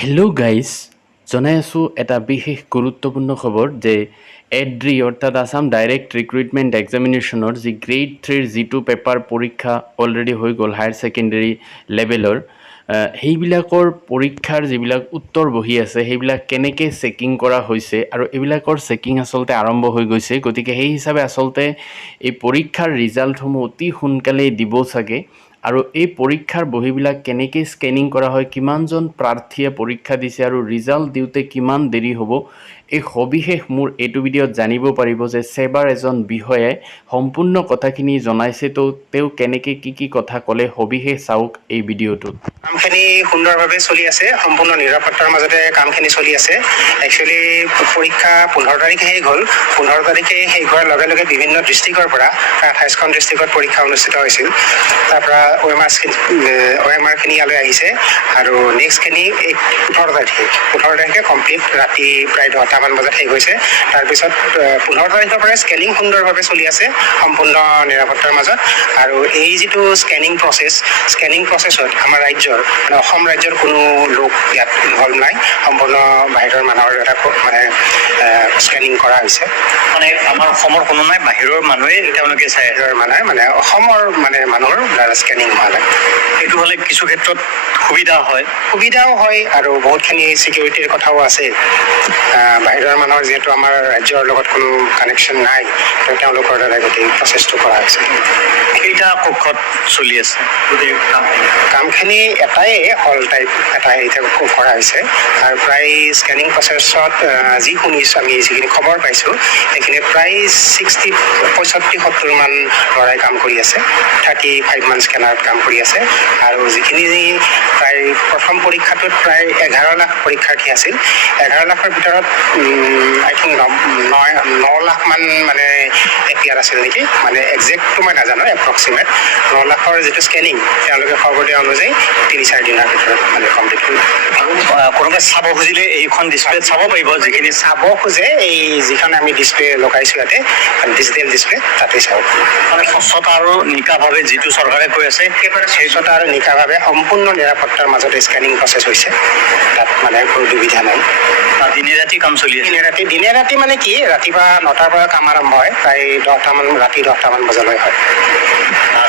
Hello' guys জনাই আছোঁ এটা বিশেষ গুৰুত্বপূৰ্ণ খবৰ যে এড্ৰি অৰ্থাৎ আছাম ডাইৰেক্ট ৰিক্ৰুইটমেণ্ট এক্সামিনেশ্যনৰ যি গ্ৰেড 3ৰ যিটো পেপাৰ পৰীক্ষা অলৰেডি হৈ গ'ল হায়াৰ ছেকেণ্ডেৰী লেভেলৰ সেইবিলাকৰ পৰীক্ষাৰ যিবিলাক উত্তৰ বহি আছে সেইবিলাক কেনেকৈ চেকিং কৰা হৈছে আৰু এইবিলাকৰ চেকিং আচলতে আৰম্ভ হৈ গৈছে। গতিকে সেই হিচাপে আচলতে এই পৰীক্ষাৰ ৰিজাল্টসমূহ অতি সোনকালেই দিব চাগে। আৰু এই পৰীক্ষাৰ বহীবিলাক কেনেকৈ স্কেনিং কৰা হয়, কিমানজন প্ৰাৰ্থীয়ে পৰীক্ষা দিছে আৰু ৰিজাল্ট দিওঁতে কিমান দেৰি হ'ব, এই সবিশেষ মোৰ এইটো ভিডিঅ'ত জানিব পাৰিব যে সেবাৰ এজন বিষয়াই সম্পূৰ্ণ কথাখিনি জনাইছে। তো তেওঁ কেনেকৈ কি কথা ক'লে সবিশেষ চাওক এই ভিডিঅ'টোত। কামখিনি সুন্দৰভাৱে চলি আছে, সম্পূৰ্ণ নিৰাপত্তাৰ মাজতে কামখিনি চলি আছে। একচুৱেলি পৰীক্ষা 15 তাৰিখে শেষ হ'ল। 15 তাৰিখে শেষ হোৱাৰ লগে লগে বিভিন্ন ডিষ্ট্ৰিক্টৰ পৰা 28খন ডিষ্ট্ৰিক্টত পৰীক্ষা অনুষ্ঠিত হৈছিল। তাৰ পৰা OMR খিনি ইয়ালৈ আহিছে আৰু নেক্সটখিনি 18 তাৰিখে কমপ্লিট ৰাতি প্ৰায় 10টামান বজাত শেষ হৈছে। তাৰপিছত 15 তাৰিখৰ পৰা স্কেনিং সুন্দৰভাৱে চলি আছে সম্পূৰ্ণ নিৰাপত্তাৰ মাজত। আৰু এই যিটো স্কেনিং প্ৰচেছত আমাৰ ৰাজ্যৰ অসম ৰাজ্যৰ কোনো লোক ইয়াত ইনভলভ নাই, সম্পূৰ্ণ বাহিৰৰ মানুহৰ এটা স্কেনিং কৰা হৈছে। মানে আমাৰ অসমৰ কোনো নাই, বাহিৰৰ মানুহে তেওঁলোকে চাই, মানে অসমৰ মানুহৰ দ্বাৰা স্কেনিং হোৱা নাই। এইটো হ'লে কিছু ক্ষেত্ৰত সুবিধাও হয় আৰু বহুতখিনি ছিকিউৰিটিৰ কথাও আছে। বাহিৰৰ মানুহৰ যিহেতু আমাৰ ৰাজ্যৰ লগত কোনো কানেকশ্যন নাই, তেওঁলোকৰ দ্বাৰা গোটেই প্ৰচেছটো কৰা হৈছে। কেইটা কক্ষত চলি আছে গোটেই কামখিনি এটাই হল টাইপ এটা হেৰিতে কৰা হৈছে। আৰু প্ৰায় স্কেনিং প্ৰচেছত যি শুনিছোঁ, আমি যিখিনি খবৰ পাইছোঁ সেইখিনি প্ৰায় 65-70মান ল'ৰাই কাম কৰি আছে, 35মান স্কেনাৰত কাম কৰি আছে। আৰু যিখিনি প্ৰায় প্ৰথম পৰীক্ষাটোত প্ৰায় 11 লাখ পৰীক্ষাৰ্থী আছিল। 11 লাখৰ ভিতৰত আই থিংক 9 লাখমান এপিয়াৰ আছিল নেকি, একজেক্টটো মই নাজানো, এপ্ৰক্সিমেট 9 লাখৰ যিটো স্কেনিং তেওঁলোকে খবৰ দিয়া অনুযায়ী 3-4 দিনৰ ভিতৰত কমপ্লিট কৰিব। আৰু কোনোবাই চাব খুজিলে এইখন ডিছপ্লেত চাব পাৰিব, যিখিনি চাব খোজে এই যিখন আমি ডিছপ্লে লগাইছোঁ ইয়াতে ডিজিটেল ডিছপ্লে, তাতে চাব। স্বচ্ছতা আৰু নিকাভাৱে যিটো চৰকাৰে কৈ আছে একেবাৰে স্বচ্ছতা আৰু নিকাভাৱে সম্পূৰ্ণ নিৰাপত্তাৰ মাজতে স্কেনিং প্ৰচেছ হৈছে। তাত কোনো দুবিধা নাই। দিনে ৰাতি কাম চলি আছে। দিনে ৰাতি কি, ৰাতিপুৱা 9টাৰ পৰা কাম আৰম্ভ হয়, প্ৰায় ৰাতি 10টামান বজালৈ হয়।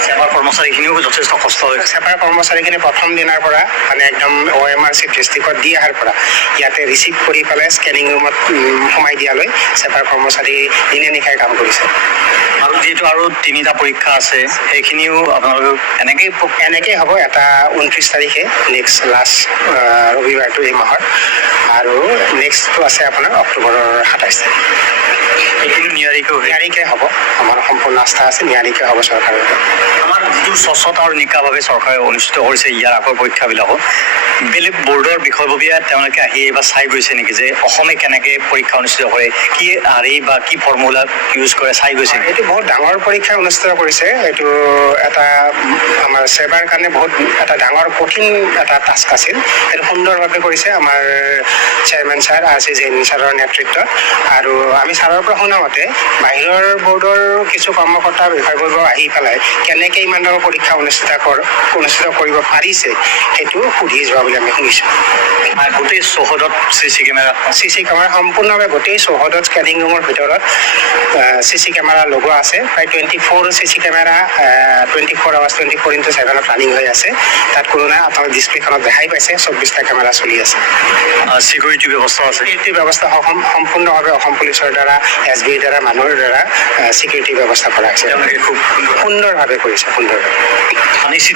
সেৱাৰ কৰ্মচাৰীখিনিও যথেষ্ট কষ্ট হয়। সেৱাৰ কৰ্মচাৰীখিনি প্ৰথম দিনাৰ পৰা একদম OMR চিফ ডিষ্ট্ৰিক্টত দি অহাৰ পৰা ইয়াতে ৰিচিভ কৰি পেলাই স্কেনিং ৰুমত সোমাই দিয়ালৈ সেৱাৰ কৰ্মচাৰী দিনে নিশাই কাম কৰিছে। আৰু যিহেতু আৰু 3টা পৰীক্ষা আছে, সেইখিনিও আপোনালোক এনেকেই হ'ব। এটা 29 তাৰিখে নেক্সট লাষ্ট ৰবিবাৰটো এই মাহৰ, আৰু নেক্সটটো আছে আপোনাৰ অক্টোবৰৰ 27 তাৰিখ। এইখিনি নিয়াৰিকৈ হ'ব। আমাৰ সম্পূৰ্ণ আস্থা আছে, নিয়াৰিকৈ হ'ব চৰকাৰৰ। আমাৰ যিটো স্বচ্ছতা আৰু নিকাভাৱে চৰকাৰে অনুষ্ঠিত কৰিছে ইয়াৰ আগৰ পৰীক্ষাবিলাকত, বেলেগ বৰ্ডৰ বিষয়ববীয়া তেওঁলোকে আহি এইবাৰ চাই গৈছে নেকি যে অসমে কেনেকৈ পৰীক্ষা অনুষ্ঠিত কৰে, কি আৰ্হি বা কি ফৰ্মুলা ইউজ কৰে, চাই গৈছে? এইটো বহুত ডাঙৰ পৰীক্ষা অনুষ্ঠিত কৰিছে। এইটো এটা আমাৰ সেৱাৰ কাৰণে বহুত এটা ডাঙৰ কঠিন এটা টাস্ক আছিল। এইটো সুন্দৰভাৱে কৰিছে আমাৰ চেয়াৰমেন ছাৰ RC জৈন ছাৰৰ নেতৃত্বত। আৰু আমি ছাৰৰ পৰা শুনা মতে বাহিৰৰ বৰ্ডৰ কিছু কৰ্মকৰ্তা বিষয়বৰ্গ আহি পেলাই কেনেকৈ ইমান ডাঙৰ পৰীক্ষা অনুষ্ঠিত কৰিব পাৰিছে সেইটো সুধি যোৱা বুলি আমি শুনিছোঁ। গোটেই চৌহদত CC কেমেৰা সম্পূৰ্ণভাৱে গোটেই চৌহদত স্কেনিং ৰুমৰ ভিতৰত CC কেমেৰা লগোৱা আছে। প্ৰায় 24 CC camera 24 hours 24x7 running হৈ আছে। তাত কোনো নাই, আপোনালোকে ডিছপ্লেখনত দেখাই পাইছে 24টা কেমেৰা চলি আছে। ছিকিউৰিটি ব্যৱস্থা আছে। ছিকিউৰিটি ব্যৱস্থা সম্পূৰ্ণভাৱে অসম পুলিচৰ দ্বাৰা, SBৰ দ্বাৰা, মানুহৰ দ্বাৰা ছিকিউৰিটি ব্যৱস্থা কৰা হৈছে। তেওঁলোকে খুব সুন্দৰভাৱে কৰিছে, সুন্দৰভাৱে।